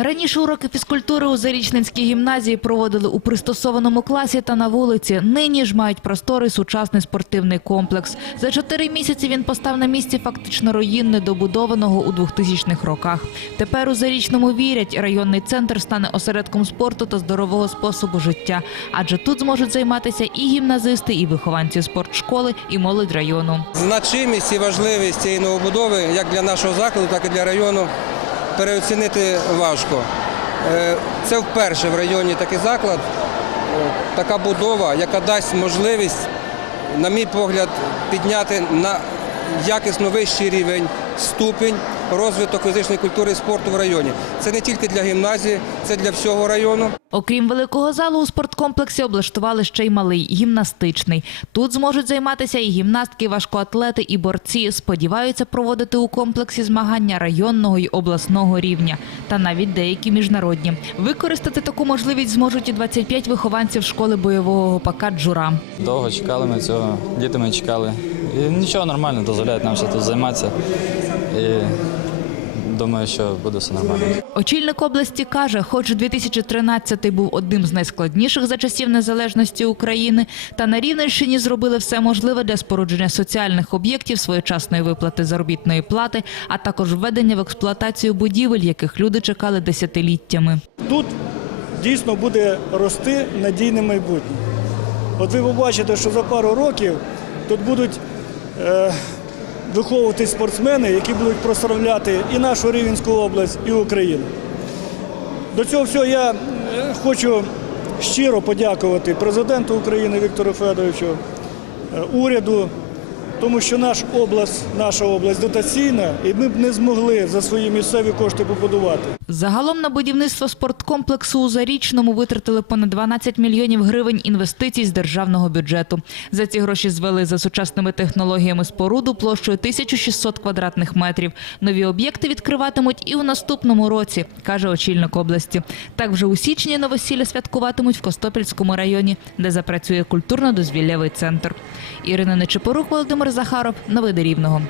Раніше уроки фізкультури у Зарічненській гімназії проводили у пристосованому класі та на вулиці. Нині ж мають просторий сучасний спортивний комплекс. За чотири місяці він постав на місці фактично руїн недобудованого у 2000-х роках. Тепер у Зарічному вірять, районний центр стане осередком спорту та здорового способу життя. Адже тут зможуть займатися і гімназисти, і вихованці спортшколи, і молодь району. Значимість і важливість цієї новобудови як для нашого закладу, так і для району переоцінити важко. Е, Це вперше в районі такий заклад, е, така будова, яка дасть можливість, на мій погляд, підняти на якісно вищий рівень, ступінь розвиток фізичної культури і спорту в районі. Це не тільки для гімназії, це для всього району. Окрім великого залу, у спорткомплексі облаштували ще й малий гімнастичний. Тут зможуть займатися і гімнастки, і важкоатлети, і борці. Сподіваються проводити у комплексі змагання районного й обласного рівня, та навіть деякі міжнародні. Використати таку можливість зможуть і 25 вихованців школи бойового гопака Джура. Довго чекали ми цього, діти ми чекали. І нічого нормально, дозволяють нам ще тут займатися. І думаю, що буде все нормально. Очільник області каже, хоч 2013 був одним з найскладніших за часів незалежності України, та на Рівненщині зробили все можливе для спорудження соціальних об'єктів, своєчасної виплати заробітної плати, а також введення в експлуатацію будівель, яких люди чекали десятиліттями. Тут дійсно буде рости надійне майбутнє. От ви побачите, що за пару років тут будуть е, виховуватись спортсмени, які будуть прославляти і нашу Рівненську область, і Україну. До цього всього я е, хочу щиро подякувати президенту України Віктору Федоровичу, е, уряду, тому що наш область, наша область дотаційна, і ми б не змогли за свої місцеві кошти побудувати. Загалом на будівництво спорткомплексу у Зарічному витратили понад 12 мільйонів гривень інвестицій з державного бюджету. За ці гроші звели за сучасними технологіями споруду площею 1600 квадратних метрів. Нові об'єкти відкриватимуть і у наступному році, каже очільник області. Так вже у січні новосілля святкуватимуть в Костопільському районі, де запрацює культурно-дозвіллєвий центр. Ірина Нечепорук, Володимир Захаров. Новини Рівного.